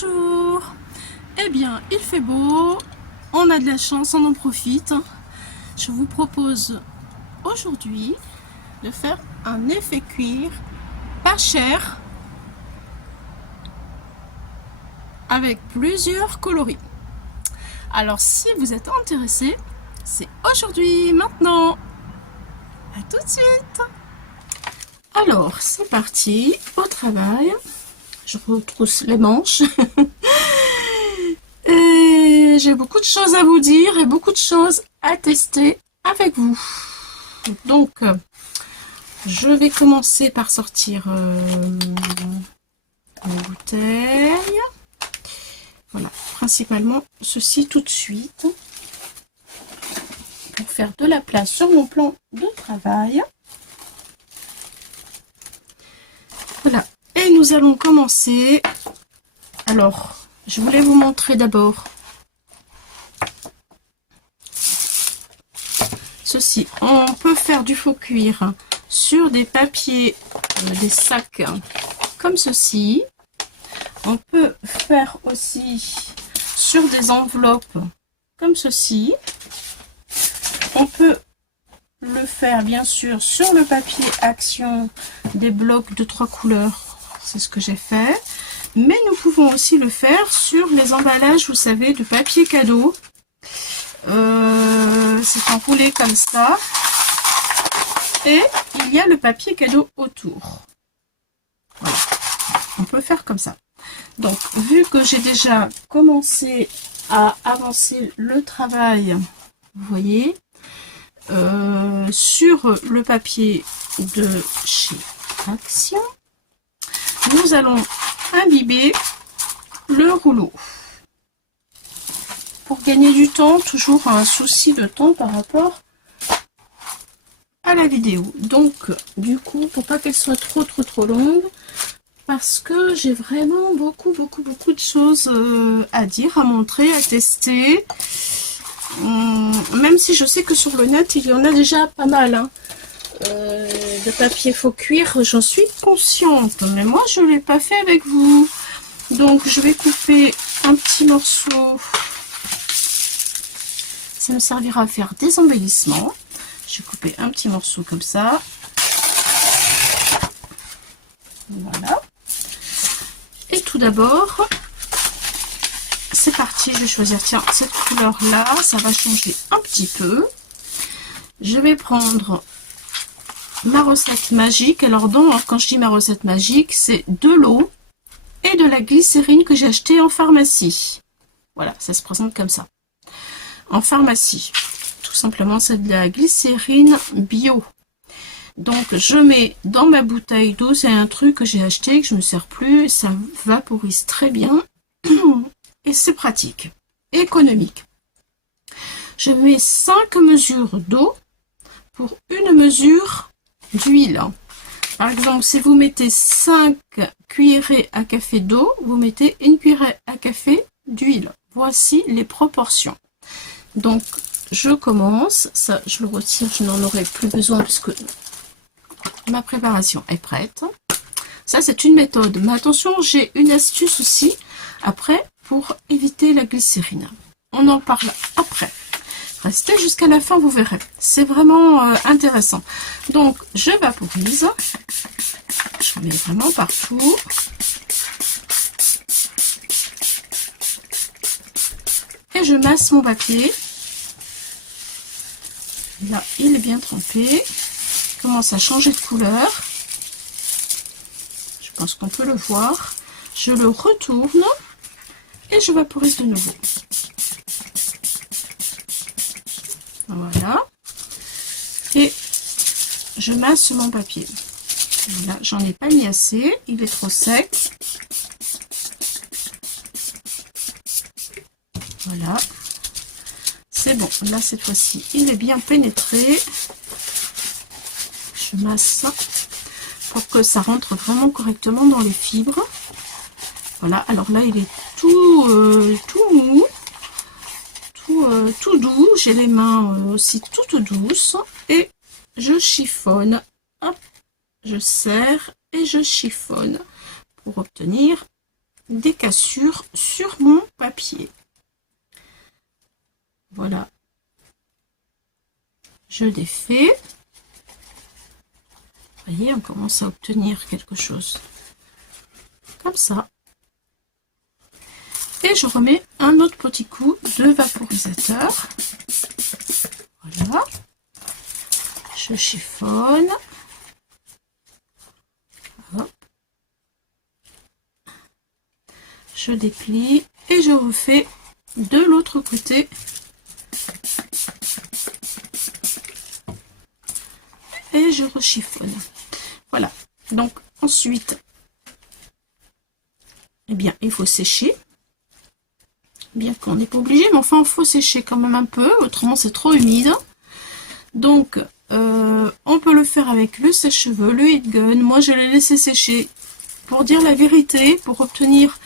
Bonjour. Eh bien, il fait beau, on a de la chance, on en profite. Je vous propose aujourd'hui de faire un effet cuir pas cher avec plusieurs coloris. Alors, si vous êtes intéressé, c'est aujourd'hui, maintenant. À tout de suite. Alors, c'est parti, au travail. Je retrousse les manches. Et j'ai beaucoup de choses à vous dire et beaucoup de choses à tester avec vous. Donc, je vais commencer par sortir mes bouteilles. Voilà, principalement ceci tout de suite. Pour faire de la place sur mon plan de travail. Voilà, et nous allons commencer. Alors, je voulais vous montrer d'abord ceci. On peut faire du faux cuir sur des papiers, des sacs comme ceci. On peut faire aussi sur des enveloppes comme ceci. On peut le faire bien sûr sur le papier action des blocs de 3 couleurs. C'est ce que j'ai fait. Mais nous pouvons aussi le faire sur les emballages, vous savez, de papier cadeau. C'est enroulé comme ça. Et il y a le papier cadeau autour. Voilà. On peut faire comme ça. Donc, vu que j'ai déjà commencé à avancer le travail, vous voyez, sur le papier de chez Action, nous allons imbiber le rouleau. Pour gagner du temps, toujours un souci de temps par rapport à la vidéo. Donc, du coup, pour pas qu'elle soit trop longue, parce que j'ai vraiment beaucoup de choses à dire, à montrer, à tester. Même si je sais que sur le net, il y en a déjà pas mal, hein, de papier faux cuir, j'en suis consciente. Mais moi, je ne l'ai pas fait avec vous. Donc, je vais couper un petit morceau. Ça me servira à faire des embellissements. Je vais couper un petit morceau comme ça. Voilà. Et tout d'abord, c'est parti. Je vais choisir, tiens, cette couleur-là. Ça va changer un petit peu. Je vais prendre ma recette magique. Alors, quand je dis ma recette magique, c'est de l'eau et de la glycérine que j'ai acheté en pharmacie. Voilà, ça se présente comme ça. En pharmacie, tout simplement, c'est de la glycérine bio. Donc, je mets dans ma bouteille d'eau, c'est un truc que j'ai acheté, que je ne me sers plus, et ça vaporise très bien. Et c'est pratique, économique. Je mets 5 mesures d'eau pour une mesure d'huile. Par exemple, si vous mettez 5 cuillerées à café d'eau, vous mettez une cuillerée à café d'huile. Voici les proportions. Donc, je commence. Ça, je le retire, je n'en aurai plus besoin puisque ma préparation est prête. Ça, c'est une méthode. Mais attention, j'ai une astuce aussi, après, pour éviter la glycérine. On en parle après. Restez jusqu'à la fin, vous verrez. C'est vraiment intéressant. Donc, je vaporise. Je mets vraiment partout. Et je masse mon papier. Là, il est bien trempé. Il commence à changer de couleur. Je pense qu'on peut le voir. Je le retourne et je vaporise de nouveau. Voilà. Et je masse mon papier. Là, j'en ai pas mis assez. Il est trop sec. Voilà. C'est bon. Là, cette fois-ci, il est bien pénétré. Je masse ça pour que ça rentre vraiment correctement dans les fibres. Voilà. Alors là, il est tout mou. Tout doux, j'ai les mains aussi toutes douces et je chiffonne, hop, je serre et je chiffonne pour obtenir des cassures sur mon papier. Voilà. Je défais. Vous voyez, on commence à obtenir quelque chose comme ça. Et je remets un autre petit coup de vaporisateur. Voilà. Je chiffonne. Hop. Je déplie et je refais de l'autre côté. Et je rechiffonne. Voilà. Donc ensuite, eh bien, il faut sécher. Bien qu'on n'est pas obligé, mais enfin, il faut sécher quand même un peu, autrement c'est trop humide. Donc, on peut le faire avec le sèche-cheveux, le heat gun. Moi, je l'ai laissé sécher. Pour dire la vérité, pour obtenir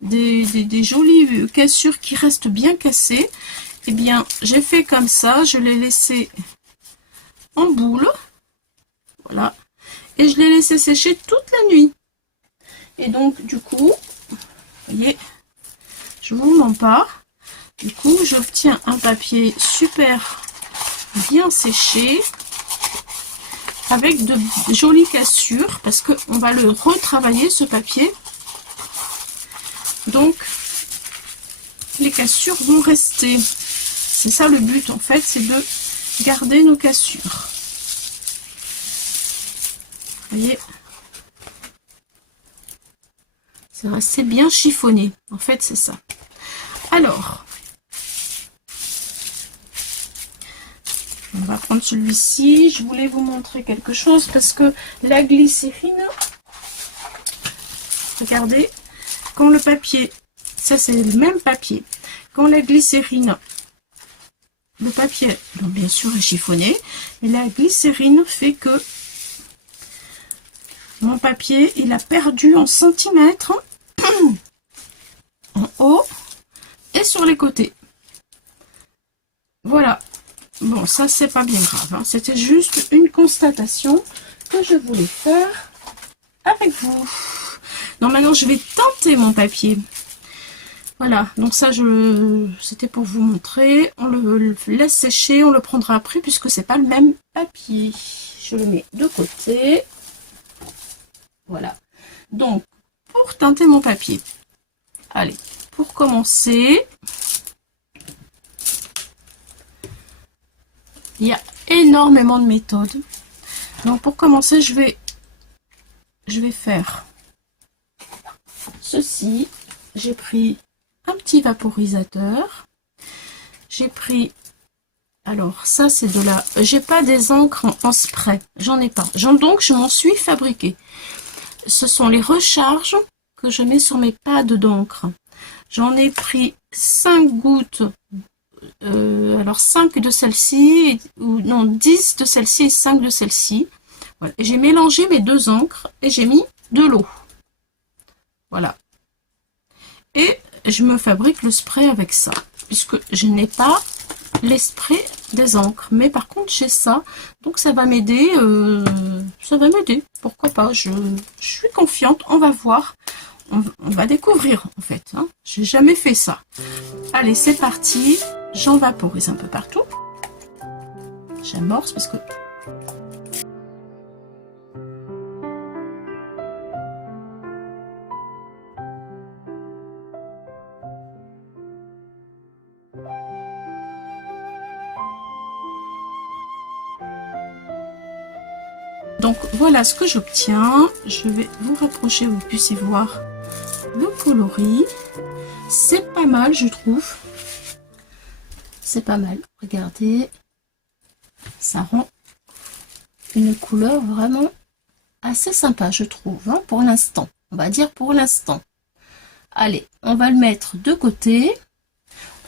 des jolies cassures qui restent bien cassées, eh bien, j'ai fait comme ça. Je l'ai laissé en boule. Voilà. Et je l'ai laissé sécher toute la nuit. Et donc, du coup, vous voyez, je vous mens pas. Du coup, j'obtiens un papier super bien séché avec de jolies cassures parce qu'on va le retravailler ce papier. Donc, les cassures vont rester. C'est ça le but en fait, c'est de garder nos cassures. Vous voyez, c'est resté bien chiffonné. En fait, c'est ça. Alors, on va prendre celui-ci. Je voulais vous montrer quelque chose parce que la glycérine, regardez, quand le papier, ça c'est le même papier, quand la glycérine, le papier, donc bien sûr est chiffonné, et la glycérine fait que mon papier, il a perdu en centimètres en haut et sur les côtés. Voilà. Bon, ça, c'est pas bien grave. Hein. C'était juste une constatation que je voulais faire avec vous. Donc, maintenant, je vais teinter mon papier. Voilà. Donc, ça, c'était pour vous montrer. On le laisse sécher. On le prendra après puisque c'est pas le même papier. Je le mets de côté. Voilà. Donc, pour teinter mon papier. Allez, pour commencer... Il y a énormément de méthodes. Donc pour commencer, je vais faire ceci. J'ai pris un petit vaporisateur. J'ai pris, alors ça c'est de la, j'ai pas des encres en spray, j'en ai pas. Donc je m'en suis fabriqué. Ce sont les recharges que je mets sur mes pads d'encre. J'en ai pris 5 gouttes. Alors 5 de celle-ci, ou non 10 de celle-ci et 5 de celle-ci. Voilà. J'ai mélangé mes deux encres et j'ai mis de l'eau. Voilà. Et je me fabrique le spray avec ça, puisque je n'ai pas les sprays des encres. Mais par contre j'ai ça, donc ça va m'aider. Pourquoi pas, je suis confiante, on va voir. On va découvrir en fait. Hein. J'ai jamais fait ça. Allez, c'est parti. J'en vaporise un peu partout. J'amorce parce que... Donc voilà ce que j'obtiens. Je vais vous rapprocher, vous puissiez voir le coloris. C'est pas mal, je trouve. C'est pas mal. Regardez. Ça rend une couleur vraiment assez sympa, je trouve, hein, pour l'instant. On va dire pour l'instant. Allez, on va le mettre de côté.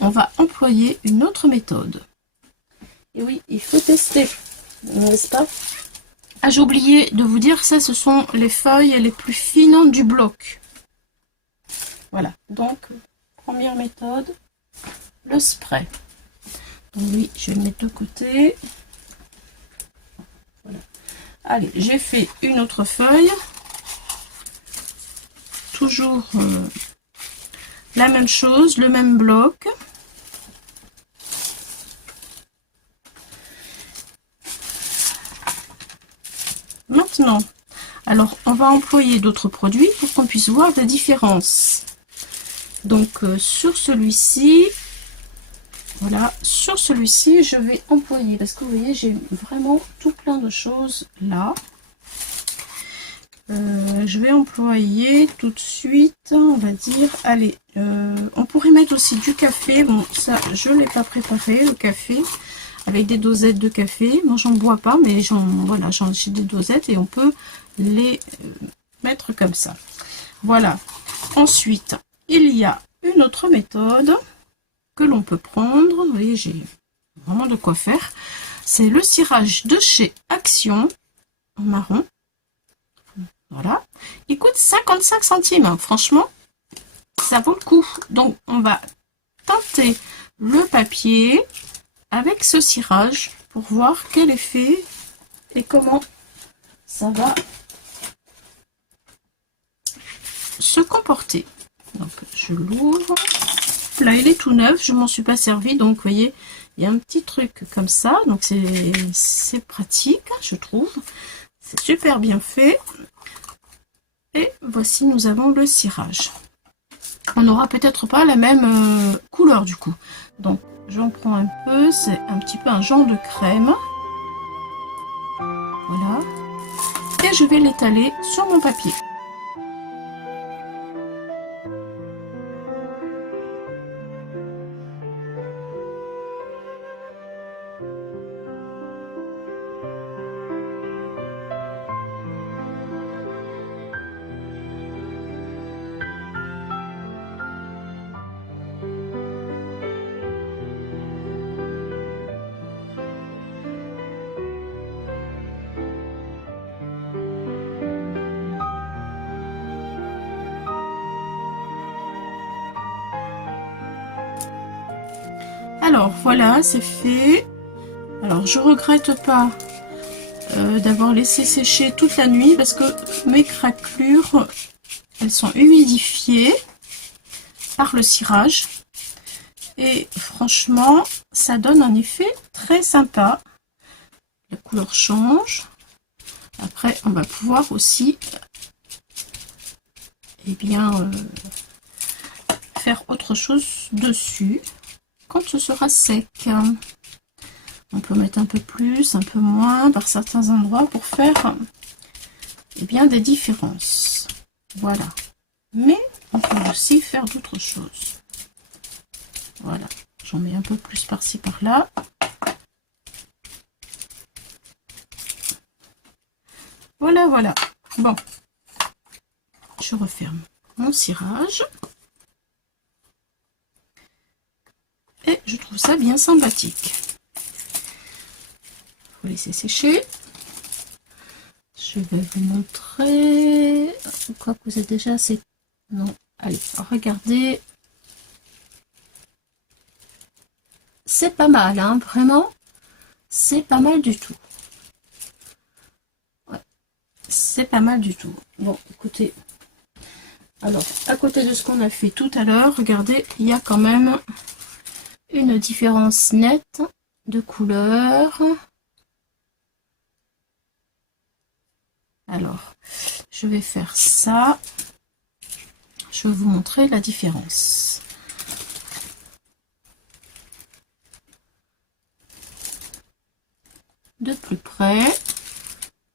On va employer une autre méthode. Et oui, il faut tester, n'est-ce pas? Ah, j'ai oublié de vous dire, ça, ce sont les feuilles les plus fines du bloc. Voilà, donc, première méthode, le spray. Donc oui, je vais le mettre de côté. Voilà. Allez, j'ai fait une autre feuille. Toujours La même chose, le même bloc. Maintenant, alors on va employer d'autres produits pour qu'on puisse voir la différence. Donc sur celui-ci, voilà, sur celui-ci, je vais employer, parce que vous voyez, j'ai vraiment tout plein de choses là. Je vais employer tout de suite, on va dire, allez, on pourrait mettre aussi du café. Bon, ça, je ne l'ai pas préparé, le café, avec des dosettes de café. Moi, j'en bois pas, mais voilà, j'ai des dosettes et on peut les mettre comme ça. Voilà. Ensuite, il y a une autre méthode que l'on peut prendre. Vous voyez, j'ai vraiment de quoi faire. C'est le cirage de chez Action en marron. Voilà. Il coûte 55 centimes. Franchement, ça vaut le coup. Donc, on va teinter le papier avec ce cirage pour voir quel effet et comment ça va se comporter. Donc, je l'ouvre. Là, il est tout neuf. Je m'en suis pas servi. Donc, vous voyez, il y a un petit truc comme ça. Donc, c'est pratique, je trouve. C'est super bien fait. Et voici, nous avons le cirage. On n'aura peut-être pas la même couleur du coup. Donc, j'en prends un peu. C'est un petit peu un genre de crème. Voilà. Et je vais l'étaler sur mon papier. Alors voilà, c'est fait. Alors je regrette pas d'avoir laissé sécher toute la nuit parce que mes craquelures, elles sont humidifiées par le cirage. Et franchement, ça donne un effet très sympa. La couleur change. Après, on va pouvoir aussi faire autre chose dessus quand ce sera sec. On peut mettre un peu plus, un peu moins par certains endroits pour faire des différences. Voilà. Mais on peut aussi faire d'autres choses. Voilà. J'en mets un peu plus par-ci par-là. Voilà, voilà. Bon. Je referme mon cirage. Et je trouve ça bien sympathique. Il faut laisser sécher. Je vais vous montrer. Quoi que vous êtes déjà assez... Non. Allez, regardez. C'est pas mal, hein, vraiment. C'est pas mal du tout. Ouais. C'est pas mal du tout. Bon, écoutez. Alors, à côté de ce qu'on a fait tout à l'heure, regardez, il y a quand même une différence nette de couleur. Alors, je vais faire ça. Je vais vous montrer la différence. De plus près,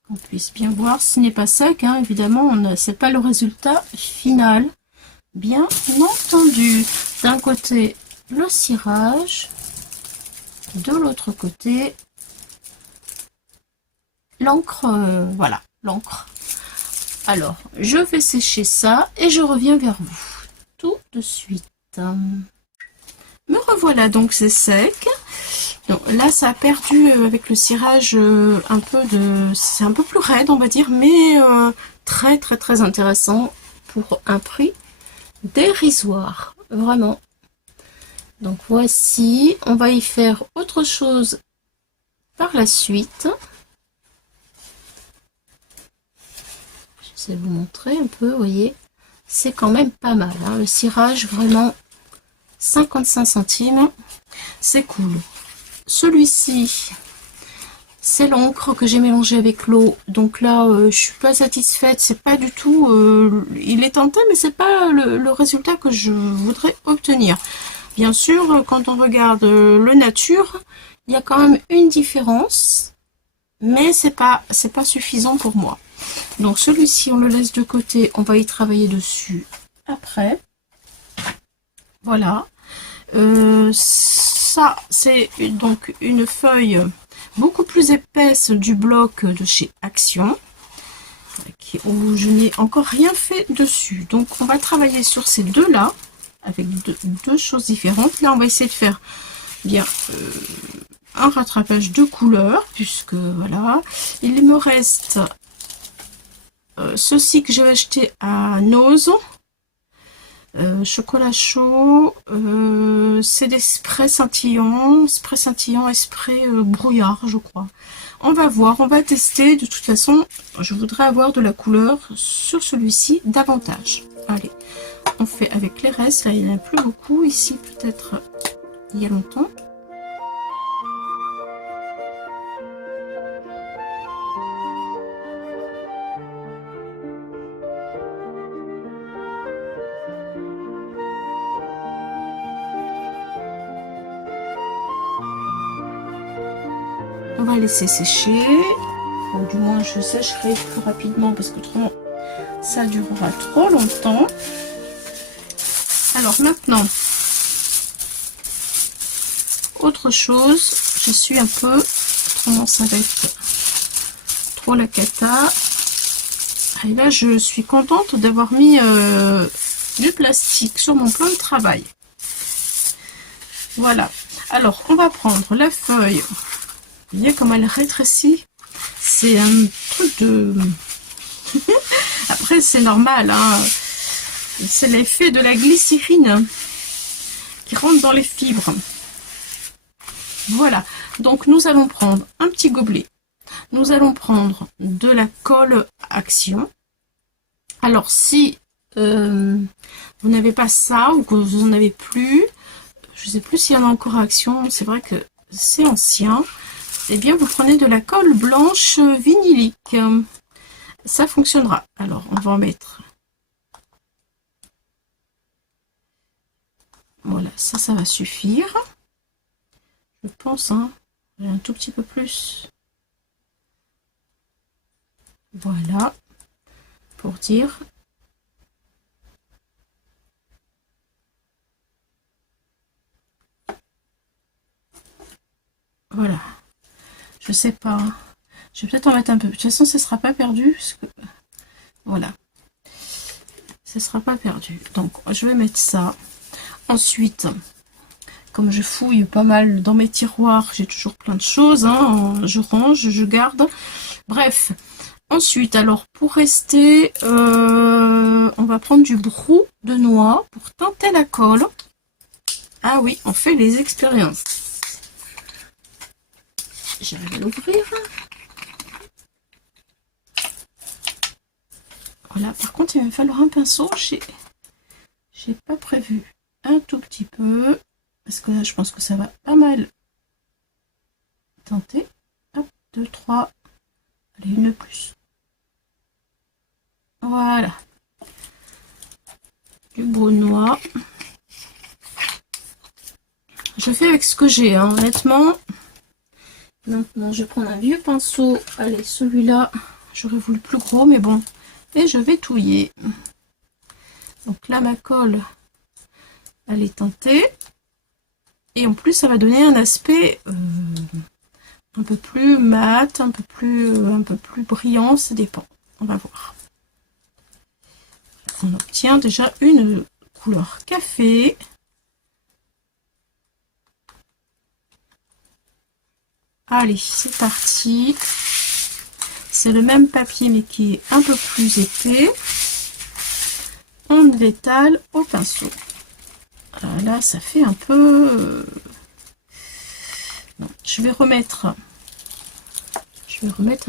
qu'on puisse bien voir. Ce n'est pas sec, hein, évidemment, c'est pas le résultat final. Bien entendu. D'un côté, le cirage. De l'autre côté, l'encre. Voilà, l'encre. Alors, je vais sécher ça et je reviens vers vous tout de suite. Me revoilà, donc c'est sec. Donc là, ça a perdu avec le cirage un peu de... C'est un peu plus raide, on va dire, mais très très très intéressant pour un prix dérisoire, vraiment. Donc voici, on va y faire autre chose par la suite. Je vais vous montrer un peu, vous voyez. c'est quand même pas mal, hein. Le cirage, vraiment, 55 centimes. C'est cool. Celui-ci, c'est l'encre que j'ai mélangé avec l'eau. Donc là, je suis pas satisfaite. C'est pas du tout... il est tenté, mais c'est pas le résultat que je voudrais obtenir. Bien sûr, quand on regarde le nature, il y a quand même une différence. Mais c'est pas suffisant pour moi. Donc celui-ci, on le laisse de côté. On va y travailler dessus après. Voilà. Ça, c'est donc une feuille beaucoup plus épaisse du bloc de chez Action, où je n'ai encore rien fait dessus. Donc on va travailler sur ces deux-là, avec deux choses différentes. Là, on va essayer de faire bien un rattrapage de couleurs, puisque voilà. Il me reste ceci que j'ai acheté à Nose. Chocolat chaud, c'est des sprays scintillants, et spray brouillard, je crois. On va voir, on va tester. De toute façon, je voudrais avoir de la couleur sur celui-ci davantage. Allez, on fait avec les restes. Là, il n'y en a plus beaucoup. Ici, peut-être, il y a longtemps. On va laisser sécher, ou du moins je sécherai plus rapidement parce que autrement ça durera trop longtemps. Alors maintenant, autre chose, je suis un peu, autrement ça va être trop la cata. Et là je suis contente d'avoir mis du plastique sur mon plan de travail. Voilà, alors on va prendre la feuille. Vous voyez comme elle rétrécit. C'est un truc de... Après, c'est normal, hein. C'est l'effet de la glycérine qui rentre dans les fibres. Voilà. Donc, nous allons prendre un petit gobelet. Nous allons prendre de la colle Action. Alors, si vous n'avez pas ça ou que vous n'en avez plus, je ne sais plus s'il y en a encore à Action. C'est vrai que c'est ancien. Eh bien, vous prenez de la colle blanche vinylique. Ça fonctionnera. Alors, on va en mettre. Voilà, ça va suffire. Je pense, hein. Un tout petit peu plus. Voilà. Pour dire. Voilà. Je sais pas. Je vais peut-être en mettre un peu. De toute façon, ce ne sera pas perdu. Parce que... Voilà. Ce ne sera pas perdu. Donc, je vais mettre ça. Ensuite, comme je fouille pas mal dans mes tiroirs, j'ai toujours plein de choses. Hein, je range, je garde. Bref. Ensuite, alors, pour rester, on va prendre du brou de noix pour teinter la colle. Ah oui, on fait les expériences. Je vais l'ouvrir. Voilà, par contre, il va me falloir un pinceau. J'ai pas prévu un tout petit peu. Parce que là, je pense que ça va pas mal tenter. Hop, 2, 3. Allez, une de plus. Voilà. Du brunois. Je fais avec ce que j'ai, hein, honnêtement. Maintenant, je vais prendre un vieux pinceau. Allez, celui-là, j'aurais voulu plus gros, mais bon. Et je vais touiller. Donc là, ma colle, elle est teintée. Et en plus, ça va donner un aspect un peu plus mat, un peu plus brillant. Ça dépend. On va voir. On obtient déjà une couleur café. Allez, c'est parti. C'est le même papier mais qui est un peu plus épais. On l'étale au pinceau. Là, ça fait un peu... Non, je vais remettre un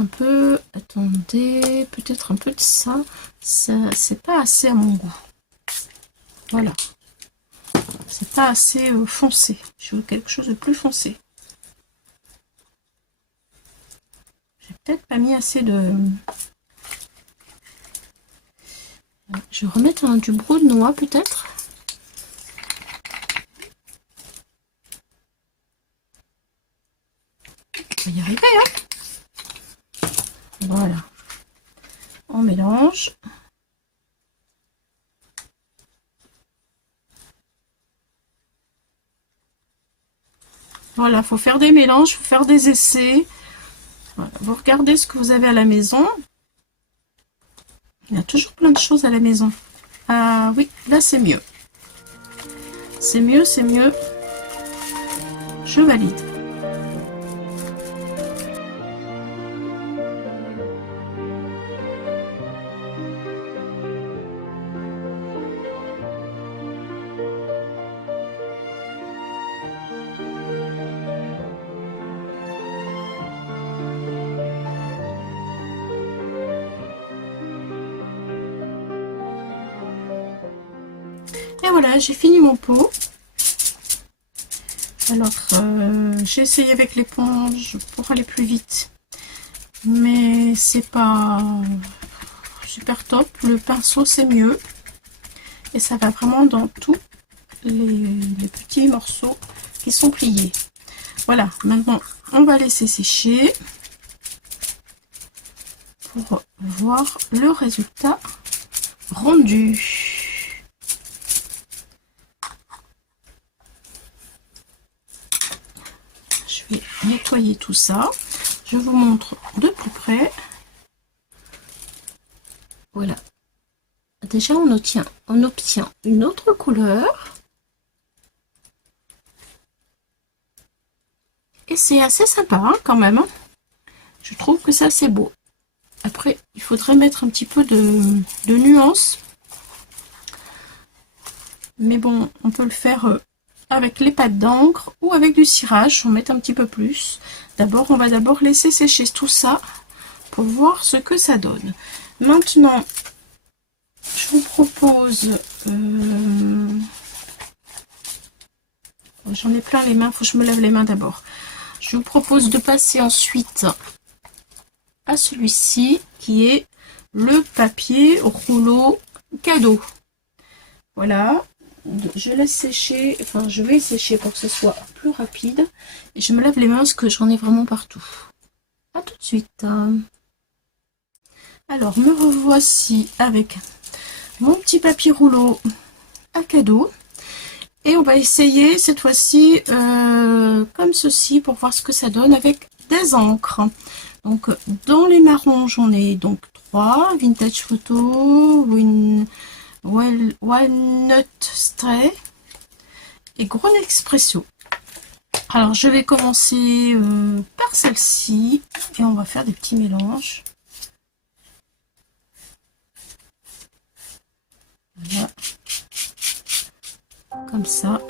peu... Attendez, peut-être un peu de ça. Ça, c'est pas assez à mon goût. Voilà. C'est pas assez foncé. Je veux quelque chose de plus foncé. J'ai peut-être pas mis assez de... Je vais remettre du brou de noix peut-être. On va y arriver, hein. Voilà. On mélange. Voilà, faut faire des mélanges, faut faire des essais. Voilà, vous regardez ce que vous avez à la maison. Il y a toujours plein de choses à la maison. Ah oui, là c'est mieux. C'est mieux, c'est mieux. Je valide. Et voilà, j'ai fini mon pot. Alors, j'ai essayé avec l'éponge pour aller plus vite. Mais c'est pas super top. Le pinceau, c'est mieux. Et ça va vraiment dans tous les petits morceaux qui sont pliés. Voilà, maintenant, on va laisser sécher pour voir le résultat rendu. Je vais nettoyer tout ça. Je vous montre de plus près. Voilà. Déjà, on obtient une autre couleur. Et c'est assez sympa, hein, quand même. Je trouve que c'est assez beau. Après, il faudrait mettre un petit peu de nuance. Mais bon, on peut le faire avec les pâtes d'encre ou avec du cirage. On met un petit peu plus. D'abord, on va d'abord laisser sécher tout ça pour voir ce que ça donne. Maintenant, je vous propose... j'en ai plein les mains, il faut que je me lave les mains d'abord. Je vous propose de passer ensuite à celui-ci qui est le papier rouleau cadeau. Voilà, je laisse sécher, enfin je vais sécher pour que ce soit plus rapide. Et je me lave les mains parce que j'en ai vraiment partout. A tout de suite. Alors, me revoici avec mon petit papier rouleau à cadeau. Et on va essayer cette fois-ci comme ceci pour voir ce que ça donne avec des encres. Donc dans les marrons, j'en ai donc 3. Vintage Photo, Walnut Stray et Gros Expresso. Alors je vais commencer par celle-ci et on va faire des petits mélanges. Voilà. Comme ça.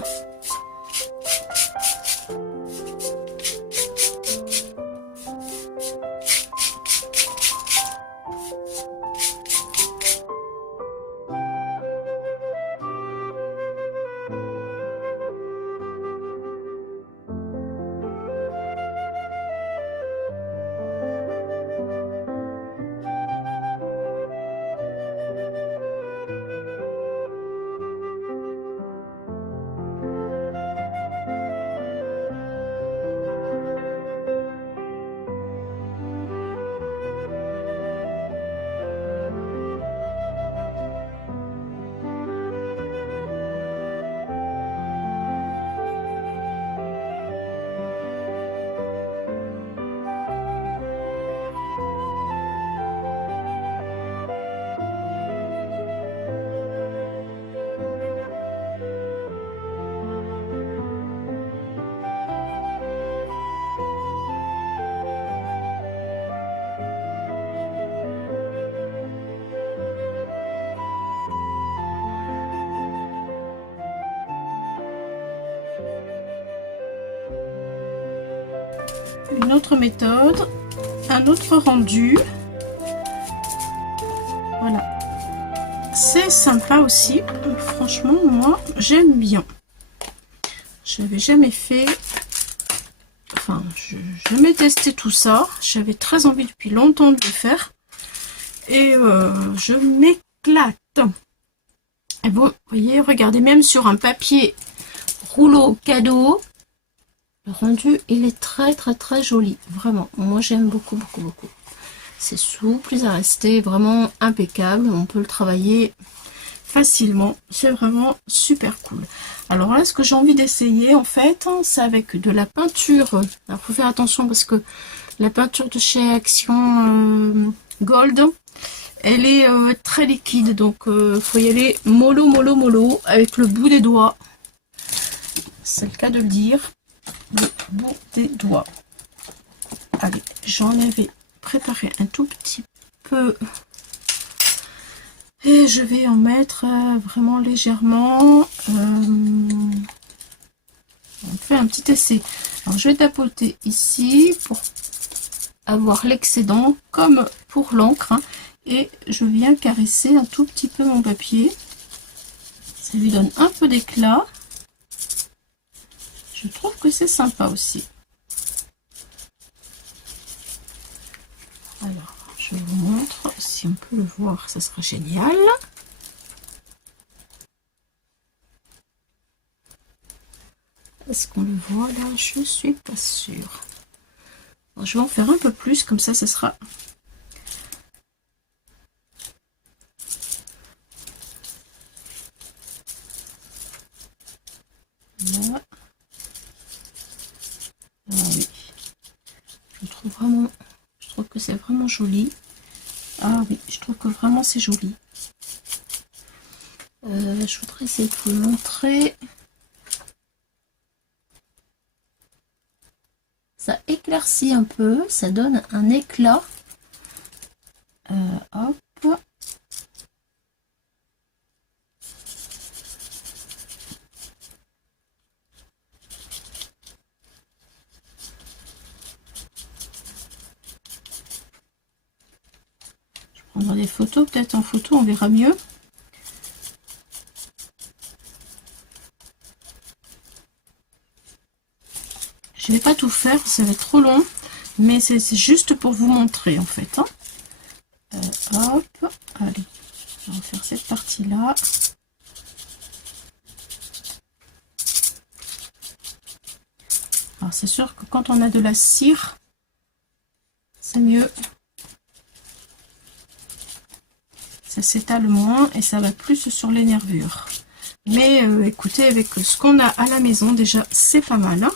Une autre méthode, un autre rendu. Voilà. C'est très sympa aussi. Franchement, moi, j'aime bien. Je n'avais jamais fait... Enfin, je jamais testé tout ça. J'avais très envie depuis longtemps de le faire. Et je m'éclate. Et bon, vous voyez, regardez, même sur un papier rouleau cadeau, le rendu, il est très très joli. Vraiment, moi j'aime beaucoup. C'est souple, il a resté vraiment impeccable. On peut le travailler facilement. C'est vraiment super cool. Alors là, ce que j'ai envie d'essayer, en fait, c'est avec de la peinture. Alors, faut faire attention parce que la peinture de chez Action Gold, elle est très liquide. Donc, faut y aller mollo avec le bout des doigts. C'est le cas de le dire. Le bout des doigts. Allez, j'en avais préparé un tout petit peu. Et je vais en mettre vraiment légèrement. On fait un petit essai. Alors je vais tapoter ici pour avoir l'excédent comme pour l'encre. Hein, et je viens caresser un tout petit peu mon papier. Ça lui donne un peu d'éclat. Je trouve que c'est sympa aussi. Alors, je vous montre, si on peut le voir, ça sera génial. Est-ce qu'on le voit là? Je suis pas sûre. Alors, je vais en faire un peu plus, comme ça, ça sera... Là. Ah oui. Je trouve que c'est vraiment joli. Ah oui, je trouve que vraiment c'est joli. Je voudrais essayer de vous le montrer. Ça éclaircit un peu, ça donne un éclat. Hop. Je prendrai des photos, peut-être en photo on verra mieux. Je ne vais pas tout faire, ça va être trop long, mais c'est juste pour vous montrer en fait. Hein. Hop, allez, on va faire cette partie-là. Alors c'est sûr que quand on a de la cire, c'est mieux. Ça s'étale moins et ça va plus sur les nervures. Mais écoutez, avec ce qu'on a à la maison, déjà, c'est pas mal. Hein.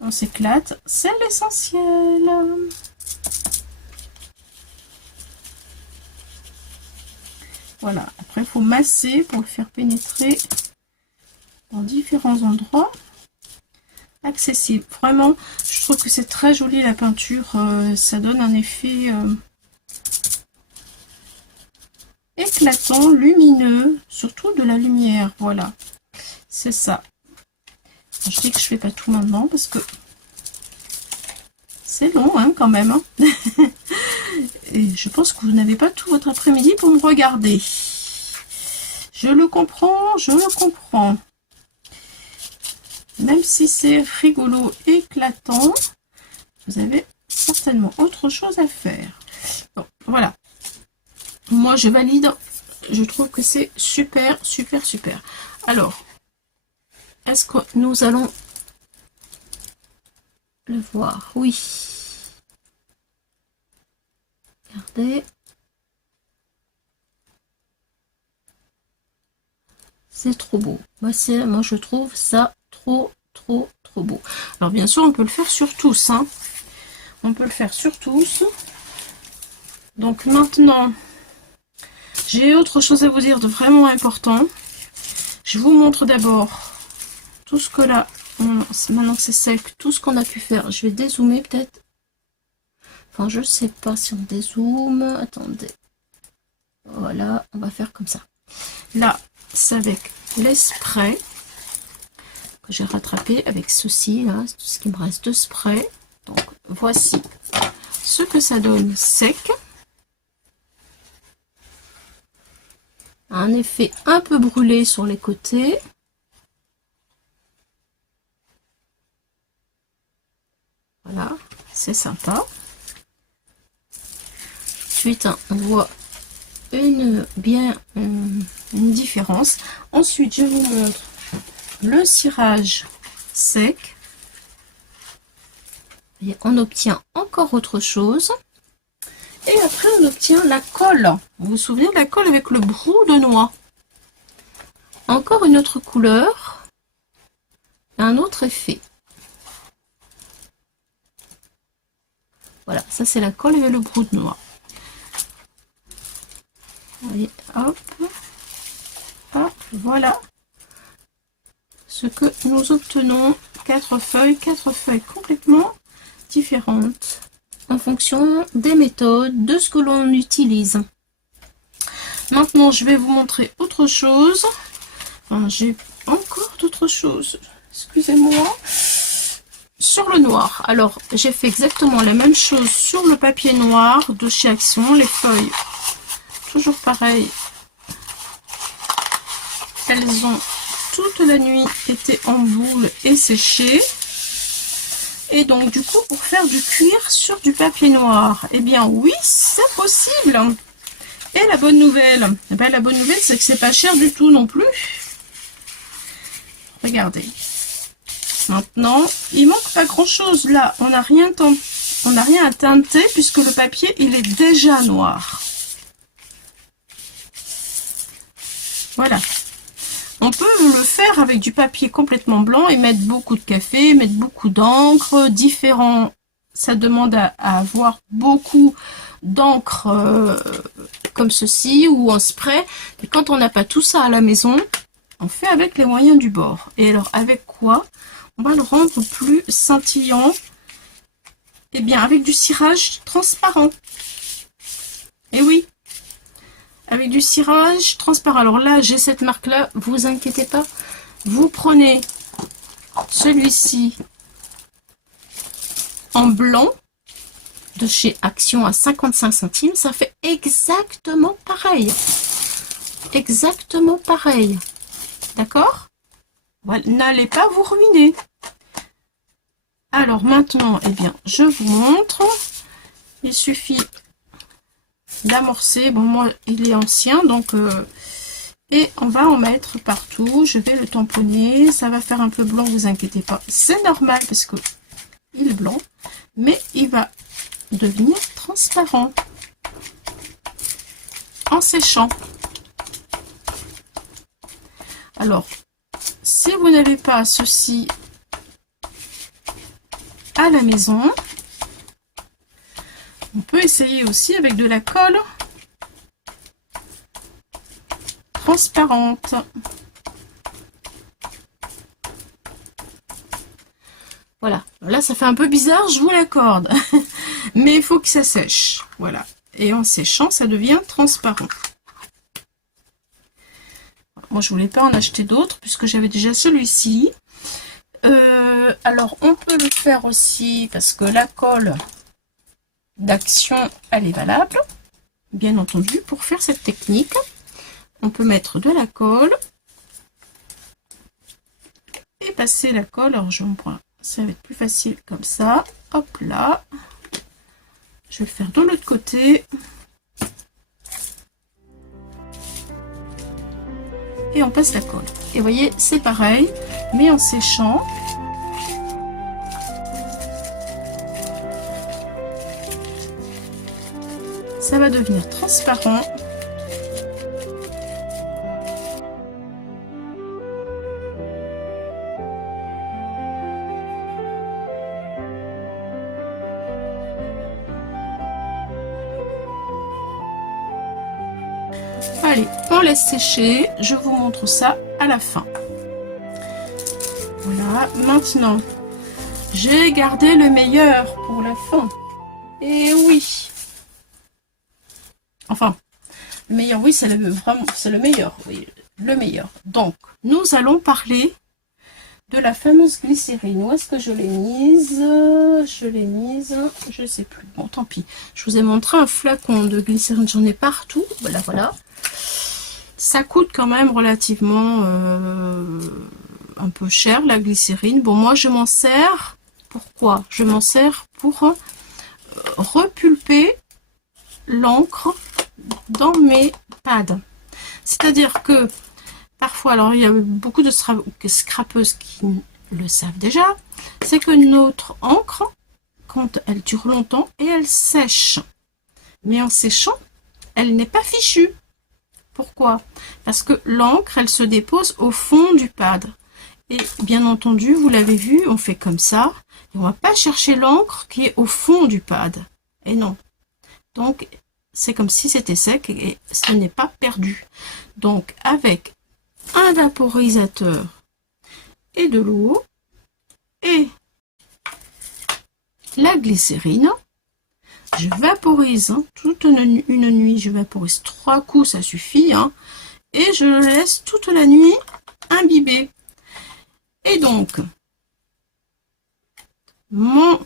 On s'éclate, c'est l'essentiel. Voilà, après il faut masser pour le faire pénétrer dans différents endroits accessibles. Vraiment, je trouve que c'est très joli la peinture, ça donne un effet éclatant, lumineux, surtout de la lumière, voilà, c'est ça. Je dis que je fais pas tout maintenant parce que c'est long hein, quand même. Hein. Et je pense que vous n'avez pas tout votre après-midi pour me regarder. Je le comprends, je le comprends. Même si c'est rigolo, éclatant, vous avez certainement autre chose à faire. Bon, voilà. Moi, je valide. Je trouve que c'est super. Alors, est-ce que nous allons le voir? Oui. Regardez. C'est trop beau. Moi, je trouve ça trop beau. Alors, bien sûr, on peut le faire sur tous. Hein. On peut le faire sur tous. Donc, maintenant, j'ai autre chose à vous dire de vraiment important. Je vous montre d'abord tout ce que là, maintenant que c'est sec, tout ce qu'on a pu faire. Je vais dézoomer peut-être. Enfin, je sais pas si on dézoome. Attendez. Voilà, on va faire comme ça. Là, c'est avec les sprays que j'ai rattrapé avec ceci. Là, c'est tout ce qui me reste de spray. Donc, voici ce que ça donne sec. Un effet un peu brûlé sur les côtés. Voilà, c'est sympa. Ensuite, on voit une différence. Ensuite, je vous montre le cirage sec. Et on obtient encore autre chose. Et après, on obtient la colle. Vous vous souvenez de la colle avec le brou de noix? Encore une autre couleur. Un autre effet. Voilà, ça c'est la colle avec le brou de noix. Allez, hop. Hop, voilà ce que nous obtenons. 4 feuilles complètement différentes en fonction des méthodes, de ce que l'on utilise. Maintenant, je vais vous montrer autre chose. Enfin, j'ai encore d'autres choses. Excusez-moi. Sur le noir. Alors, j'ai fait exactement la même chose sur le papier noir de chez Action. Les feuilles, toujours pareil. Elles ont toute la nuit été en boule et séchées. Et donc, du coup, pour faire du cuir sur du papier noir, eh bien, oui, c'est possible. Et la bonne nouvelle, eh bien, la bonne nouvelle, c'est que c'est pas cher du tout non plus. Regardez. Maintenant, il manque pas grand-chose. Là, on n'a rien à teinter puisque le papier, il est déjà noir. Voilà. On peut le faire avec du papier complètement blanc et mettre beaucoup de café, mettre beaucoup d'encre, différents. Ça demande à avoir beaucoup d'encre comme ceci ou en spray. Et quand on n'a pas tout ça à la maison, on fait avec les moyens du bord. Et alors, avec quoi on va le rendre plus scintillant? Eh bien, avec du cirage transparent. Et oui, avec du cirage transparent. Alors là, j'ai cette marque-là, vous inquiétez pas. Vous prenez celui-ci en blanc de chez Action à 55 centimes. Ça fait exactement pareil. Exactement pareil. D'accord? Voilà. N'allez pas vous ruiner. Alors maintenant, eh bien, je vous montre. Il suffit d'amorcer. Bon, moi, il est ancien, donc... et on va en mettre partout. Je vais le tamponner. Ça va faire un peu blanc, vous inquiétez pas. C'est normal parce que il est blanc. Mais il va devenir transparent en séchant. Alors, si vous n'avez pas ceci à la maison, on peut essayer aussi avec de la colle transparente. Voilà, là ça fait un peu bizarre, je vous l'accorde, mais il faut que ça sèche. Voilà, et en séchant, ça devient transparent. Moi, je voulais pas en acheter d'autres puisque j'avais déjà celui-ci. Alors, on peut le faire aussi parce que la colle d'Action, elle est valable, bien entendu, pour faire cette technique. On peut mettre de la colle et passer la colle. Alors, je me prends, ça va être plus facile comme ça. Hop là. Je vais le faire de l'autre côté. Et on passe la colle. Et vous voyez, c'est pareil, mais en séchant. Ça va devenir transparent. Allez, on laisse sécher. Je vous montre ça à la fin. Voilà, maintenant, j'ai gardé le meilleur pour la fin. Et oui. Enfin, le meilleur, oui, c'est vraiment, c'est le meilleur. Oui, le meilleur. Donc, nous allons parler de la fameuse glycérine. Où est-ce que je l'ai mise? Je l'ai mise, je ne sais plus. Bon, tant pis. Je vous ai montré un flacon de glycérine. J'en ai partout. Voilà, voilà. Ça coûte quand même relativement un peu cher, la glycérine. Bon, moi je m'en sers. Pourquoi? Je m'en sers pour repulper l'encre dans mes pads. C'est-à-dire que parfois, alors il y a beaucoup de scrapeuses qui le savent déjà, c'est que notre encre, quand elle dure longtemps, et elle sèche. Mais en séchant, elle n'est pas fichue. Pourquoi? Parce que l'encre, elle se dépose au fond du pad. Et bien entendu, vous l'avez vu, on fait comme ça. Et on va pas chercher l'encre qui est au fond du pad. Et non. Donc, c'est comme si c'était sec et ce n'est pas perdu. Donc, avec un vaporisateur et de l'eau et la glycérine, je vaporise toute une nuit. Je vaporise 3 coups, ça suffit. Et je le laisse toute la nuit imbiber. Et donc, mon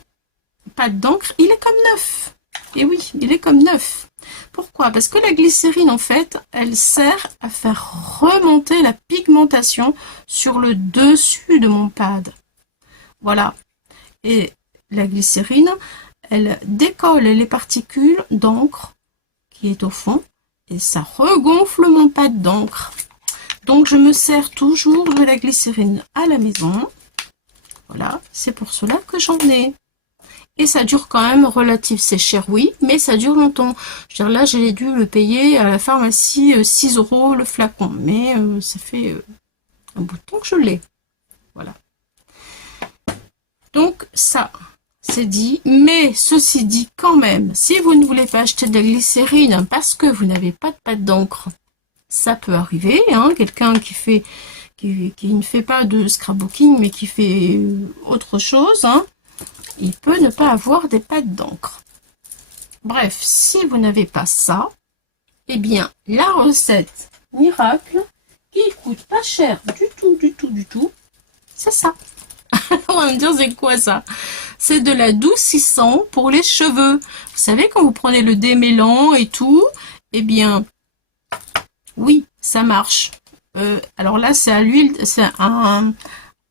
pad d'encre, il est comme neuf. Et oui, il est comme neuf. Pourquoi? Parce que la glycérine, en fait, elle sert à faire remonter la pigmentation sur le dessus de mon pad. Voilà. Et la glycérine, elle décolle les particules d'encre qui est au fond et ça regonfle mon pad d'encre. Donc, je me sers toujours de la glycérine à la maison. Voilà, c'est pour cela que j'en ai. Et ça dure quand même relativement, c'est cher, oui, mais ça dure longtemps. Je veux dire, là, j'ai dû le payer à la pharmacie 6 € le flacon. Mais ça fait un bout de temps que je l'ai. Voilà. Donc, ça, c'est dit. Mais ceci dit, quand même, si vous ne voulez pas acheter de la glycérine parce que vous n'avez pas de pâte d'encre, ça peut arriver. Quelqu'un qui ne fait pas de scrapbooking, mais qui fait autre chose, il peut ne pas avoir des pattes d'encre. Bref, si vous n'avez pas ça, eh bien, la recette miracle, qui coûte pas cher du tout, c'est ça. On va me dire, c'est quoi ça? C'est de l'adoucissant pour les cheveux. Vous savez, quand vous prenez le démêlant et tout, eh bien, oui, ça marche. Alors là, c'est à l'huile, c'est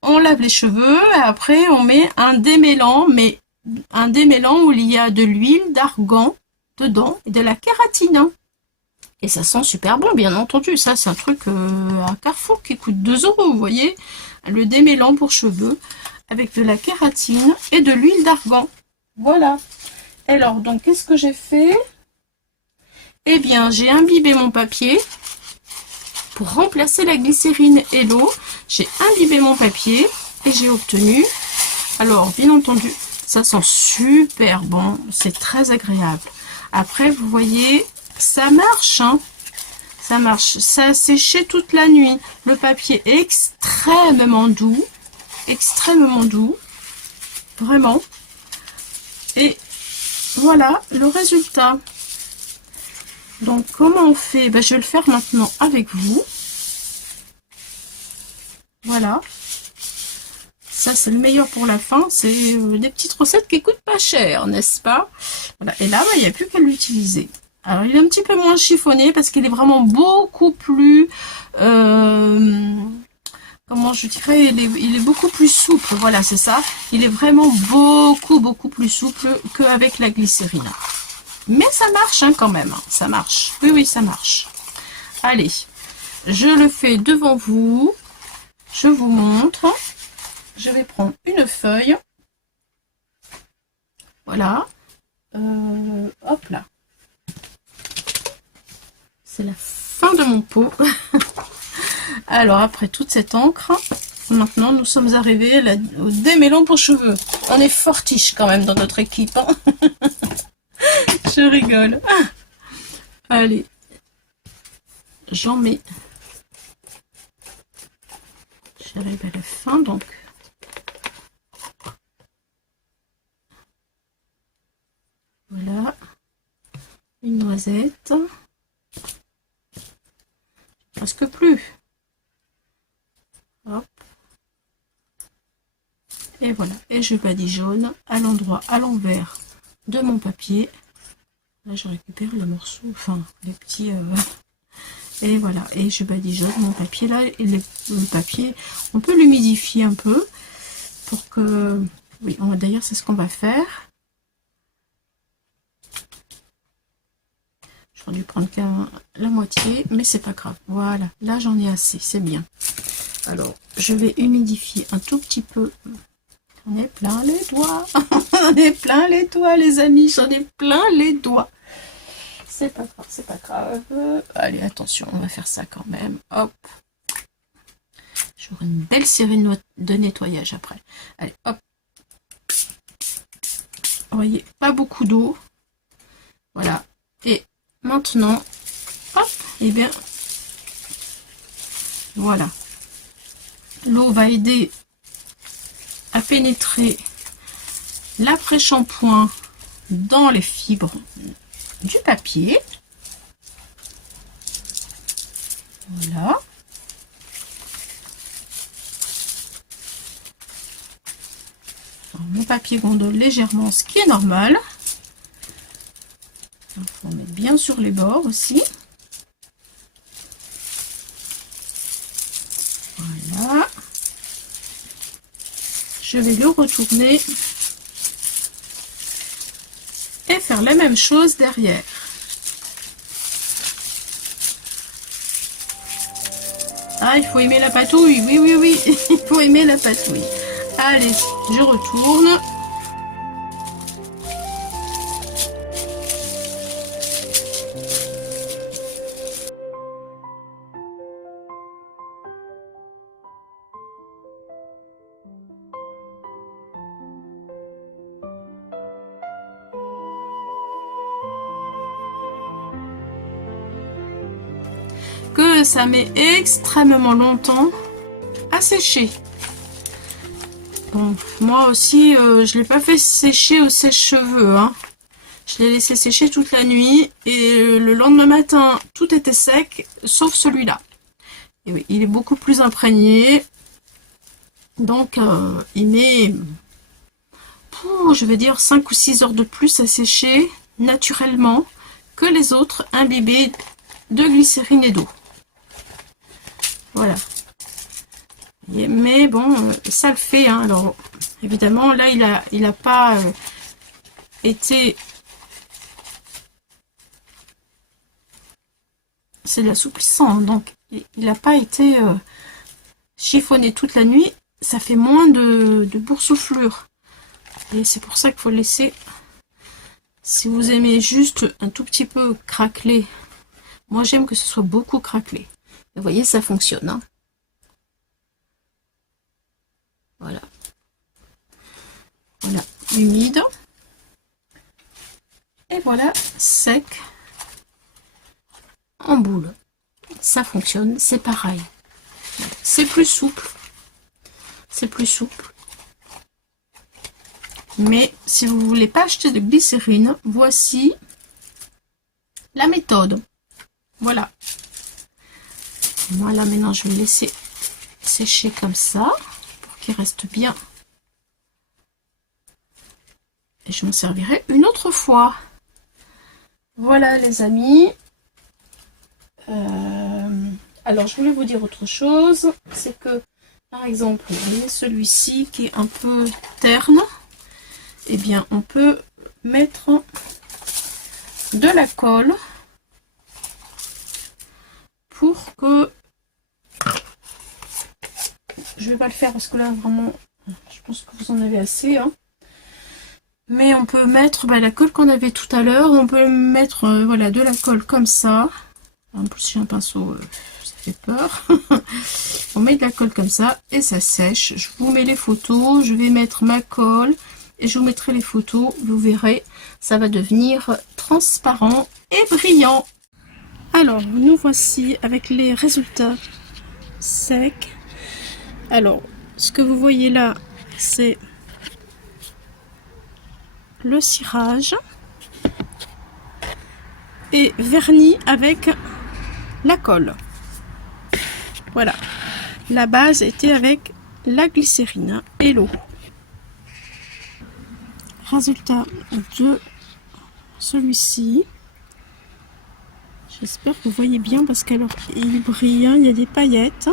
on lave les cheveux, et après on met un démêlant, mais un démêlant où il y a de l'huile d'argan dedans et de la kératine. Et ça sent super bon, bien entendu. Ça, c'est un truc à Carrefour qui coûte 2 €, vous voyez. Le démêlant pour cheveux avec de la kératine et de l'huile d'argan. Voilà. Alors, donc, qu'est-ce que j'ai fait? Eh bien, j'ai imbibé mon papier pour remplacer la glycérine et l'eau. J'ai imbibé mon papier et j'ai obtenu, alors bien entendu, ça sent super bon, c'est très agréable. Après, vous voyez, ça marche, ça marche. Ça a séché toute la nuit. Le papier est extrêmement doux, vraiment. Et voilà le résultat. Donc, comment on fait? Je vais le faire maintenant avec vous. Voilà. Ça, c'est le meilleur pour la fin. C'est des petites recettes qui coûtent pas cher, n'est-ce pas? Voilà. Et là, il n'y a plus qu'à l'utiliser. Alors, il est un petit peu moins chiffonné parce qu'il est vraiment beaucoup plus... comment je dirais? Il est beaucoup plus souple. Voilà, c'est ça. Il est vraiment beaucoup plus souple qu'avec la glycérine. Mais ça marche quand même. Ça marche. Oui, ça marche. Allez. Je le fais devant vous. Je vous montre. Je vais prendre une feuille. Voilà. Hop là. C'est la fin de mon pot. Alors, après toute cette encre, maintenant, nous sommes arrivés au démêlant pour cheveux. On est fortiche quand même dans notre équipe. Je rigole. Allez. J'en mets. J'arrive à la fin, donc. Voilà. Une noisette. Presque plus. Hop. Et voilà. Et je badigeonne à l'endroit, à l'envers de mon papier. Là, je récupère les morceaux, enfin, les petits Et voilà, et je badigeonne mon papier là, et le papier, on peut l'humidifier un peu pour que, oui, d'ailleurs c'est ce qu'on va faire. J'aurais dû prendre qu'à la moitié, mais c'est pas grave. Voilà, là j'en ai assez, c'est bien. Alors, je vais humidifier un tout petit peu. J'en ai plein les doigts. J'en ai plein les doigts, les amis, j'en ai plein les doigts. C'est pas grave, c'est pas grave. Allez, attention, on va faire ça quand même. Hop. J'aurai une belle série de nettoyage après. Allez, hop. Vous voyez, pas beaucoup d'eau. Voilà. Et maintenant, hop, et bien, voilà. L'eau va aider à pénétrer l'après-shampoing dans les fibres du papier. Voilà. Alors, mon papier gondole légèrement, ce qui est normal. Il faut mettre bien sur les bords aussi. Voilà. Je vais le retourner et faire la même chose derrière. Ah, il faut aimer la patouille. Oui, oui, oui. Il faut aimer la patouille. Allez, je retourne. Que ça met extrêmement longtemps à sécher. Bon, moi aussi, je l'ai pas fait sécher au sèche-cheveux. Hein. Je l'ai laissé sécher toute la nuit et le lendemain matin, tout était sec, sauf celui-là. Et oui, il est beaucoup plus imprégné. Donc, il met, je vais dire, 5 ou 6 heures de plus à sécher naturellement que les autres imbibés de glycérine et d'eau. Voilà. Mais bon, ça le fait. Hein. Alors, évidemment, là, il a pas été... C'est de l'assouplissant, donc il n'a pas été chiffonné toute la nuit. Ça fait moins de boursouflure. Et c'est pour ça qu'il faut le laisser. Si vous aimez juste un tout petit peu craquelé, moi j'aime que ce soit beaucoup craquelé. Vous voyez, ça fonctionne. Hein. Voilà. Voilà, humide. Et voilà, sec. En boule. Ça fonctionne, c'est pareil. C'est plus souple. C'est plus souple. Mais si vous ne voulez pas acheter de glycérine, voici la méthode. Voilà. Voilà, maintenant je vais laisser sécher comme ça pour qu'il reste bien. Et je m'en servirai une autre fois. Voilà les amis. Alors je voulais vous dire autre chose. C'est que par exemple, vous voyez celui-ci qui est un peu terne. Eh bien on peut mettre de la colle pour que... Je vais pas le faire parce que là vraiment je pense que vous en avez assez hein. Mais on peut mettre la colle qu'on avait tout à l'heure, on peut mettre voilà de la colle comme ça. En plus j'ai un pinceau, ça fait peur. On met de la colle comme ça et ça sèche. Je vous mets les photos, je vais mettre ma colle et je vous mettrai les photos, vous verrez, ça va devenir transparent et brillant. Alors nous voici avec les résultats secs. Alors ce que vous voyez là, c'est le cirage et verni avec la colle. Voilà, la base était avec la glycérine et l'eau. Résultat de celui-ci, J'espère que vous voyez bien parce qu'alors il brille, il y a des paillettes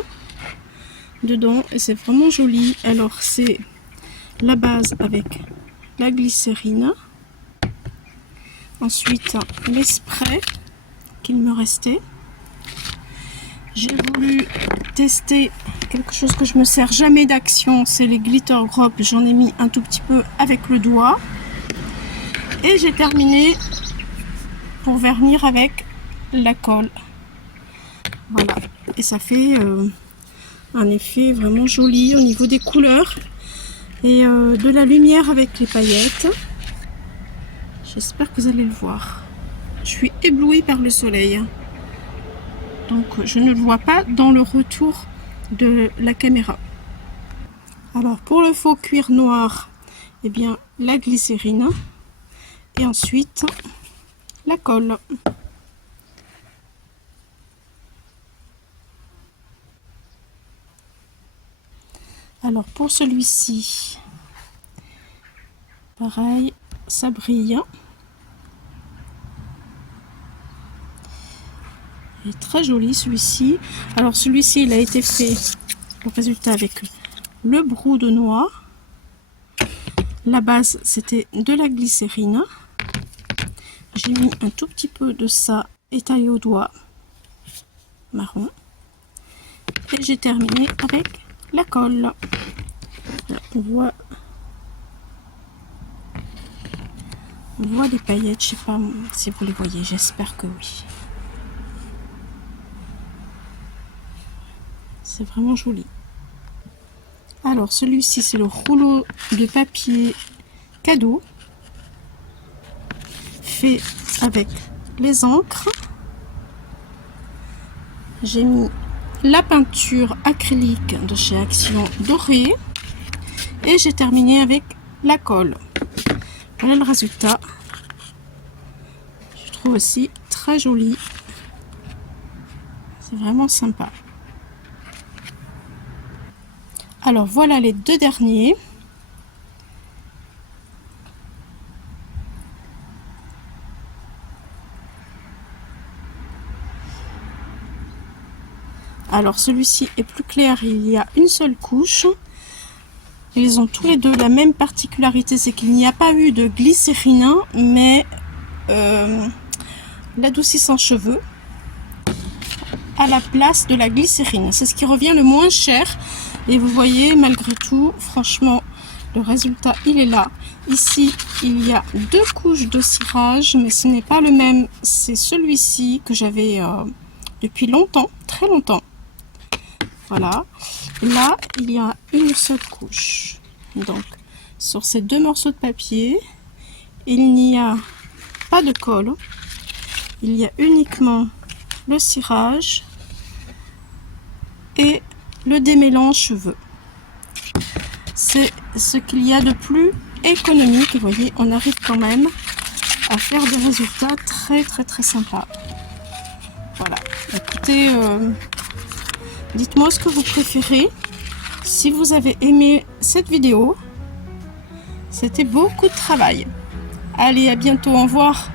dedans et c'est vraiment joli. Alors c'est la base avec la glycérine. Ensuite les sprays qu'il me restait. J'ai voulu tester quelque chose que je me sers jamais d'action, c'est les glitter drop. J'en ai mis un tout petit peu avec le doigt. Et j'ai terminé pour vernir avec la colle. Voilà. Et ça fait un effet vraiment joli au niveau des couleurs et de la lumière avec les paillettes. J'espère que vous allez le voir. Je suis éblouie par le soleil. Donc je ne le vois pas dans le retour de la caméra. Alors pour le faux cuir noir, eh bien la glycérine et ensuite la colle. Alors pour celui-ci, pareil, ça brille. Il est très joli celui-ci. Alors celui-ci, il a été fait, le résultat avec le brou de noix. La base, c'était de la glycérine. J'ai mis un tout petit peu de ça étalé au doigt, marron. Et j'ai terminé avec la colle. Voilà, on voit les paillettes, je sais pas si vous les voyez, j'espère que oui. C'est vraiment joli. Alors celui-ci c'est le rouleau de papier cadeau fait avec les encres. J'ai mis la peinture acrylique de chez Action dorée et j'ai terminé avec la colle. Voilà le résultat. Je trouve aussi très joli. C'est vraiment sympa. Alors voilà les deux derniers. Alors celui-ci est plus clair, il y a une seule couche. Ils ont tous les deux la même particularité, c'est qu'il n'y a pas eu de glycérine, mais l'adoucissant cheveux à la place de la glycérine. C'est ce qui revient le moins cher. Et vous voyez, malgré tout, franchement, le résultat, il est là. Ici, il y a deux couches de cirage, mais ce n'est pas le même. C'est celui-ci que j'avais depuis longtemps, très longtemps. Voilà. Là, il y a une seule couche. Donc, sur ces deux morceaux de papier, il n'y a pas de colle. Il y a uniquement le cirage et le démêlant cheveux. C'est ce qu'il y a de plus économique. Et vous voyez, on arrive quand même à faire des résultats très sympas. Voilà. Écoutez, dites-moi ce que vous préférez. Si vous avez aimé cette vidéo, c'était beaucoup de travail. Allez, à bientôt, au revoir.